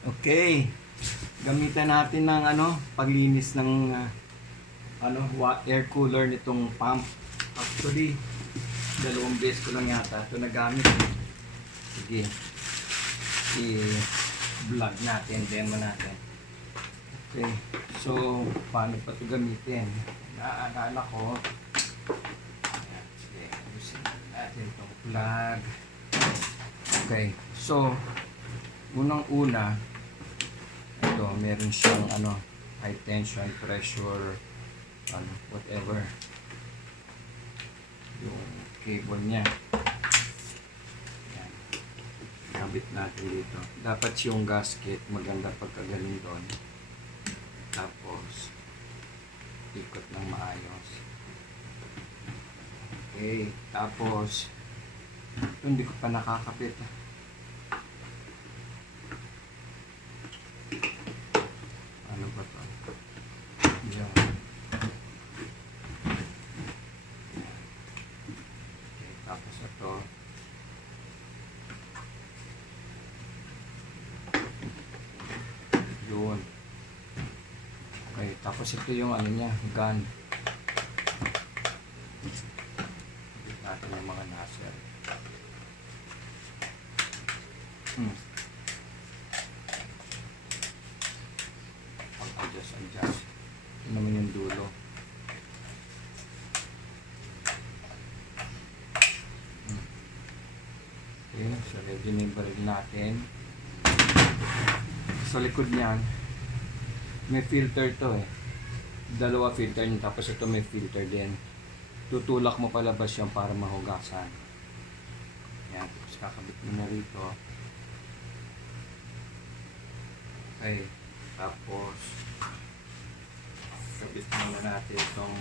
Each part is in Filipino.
Okay. Gamitan natin ng paglinis ng air cooler nitong pump. Actually, dalawang beses ko lang yata ito nagamit. Sige. I-vlog natin, demo natin. Okay. So, paano pa ito gamitin? Naaalala ko. Ayan. Sige, ayusin natin itong plug. Okay. So, unang-una, ito, meron siyang high tension, pressure, whatever. Yung cable niya. Ayan. Kabit natin dito. Dapat yung gasket, maganda pagkagaling doon. Tapos, ikot ng maayos. Okay. Tapos, ito hindi ko pa nakakapit. Ano ba ito? Yan. Okay, tapos ito. Yun. Okay, tapos ito yung niya, gun. Higit natin yung mga nozzle. Adjust. Ito naman yung dulo. Okay, so ready na yung baril natin. Sa likod niyan, may filter to eh. Dalawa filter niya, tapos ito may filter din. Tutulak mo palabas yan para mahugasan. Yan, tapos kakabit mo na rito. Okay, tapos kabit muna natin itong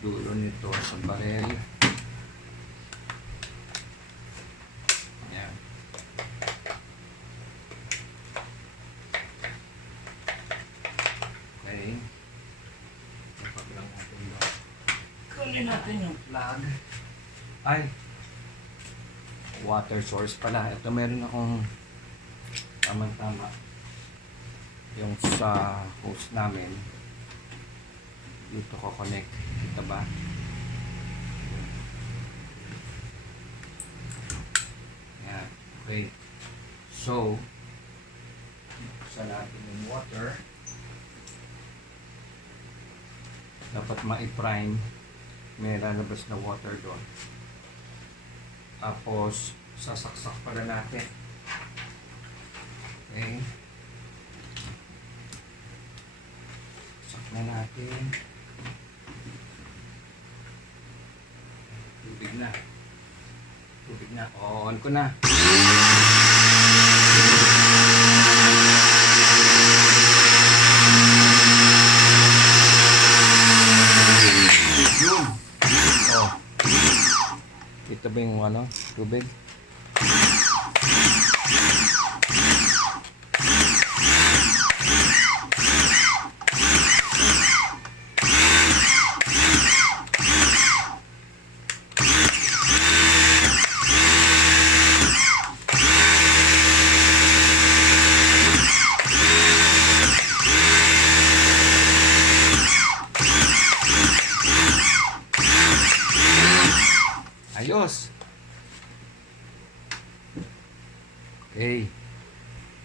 dulo nito sa barel. Ayan. Okay. Kapag lang natin doon. Kunin natin yung plug. Ay! Water source pala. Ito meron akong tama-tama. Yung sa hose namin dito ko connect, kita ba? Yan, okay. So buksan natin yung water. Dapat ma-prime, may lalabas na water doon. Tapos sasaksak pala natin. Okay, na natin. Tubig na. On ko na. Yun. Oh. Ito ba yung tubig?